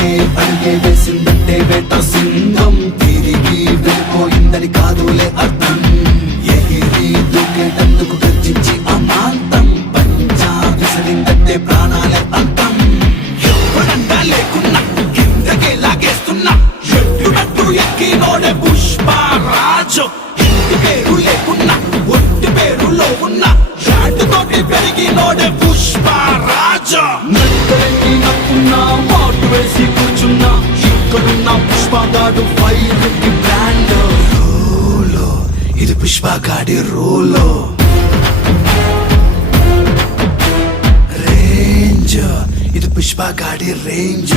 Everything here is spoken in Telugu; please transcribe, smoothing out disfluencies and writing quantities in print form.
వెనకే అడిగే వేసిందంటే వేట సింగం తిరిగి వెళ్ళిపోయిందని కాదులే అర్థం ఎగిరి దూకేటందుకు గర్జించి అమాంతం పంచా విసిరిందంటే ప్రాణాలే అంతం ఎవరంతా లేకున్నా కిందకే లాగేస్తున్నా ఎట్టునట్టు ఎక్కినోడే పుష్పరాజు ఇంటి పేరు లేకున్నా ఒంటి పేరులో ఉన్న షాటుతోటి పెరిగినోడే పుష్పరాజు నక్కలెక్కి నక్కున్నా మాటు వేసి కూర్చున్నా ఇక్కడున్న పుష్పగాడు ఫైర్ కి బ్రాండ్ రోలో ఇది పుష్పగాడి రోలో రేంజ్ ఇది పుష్పగాడి రేంజ్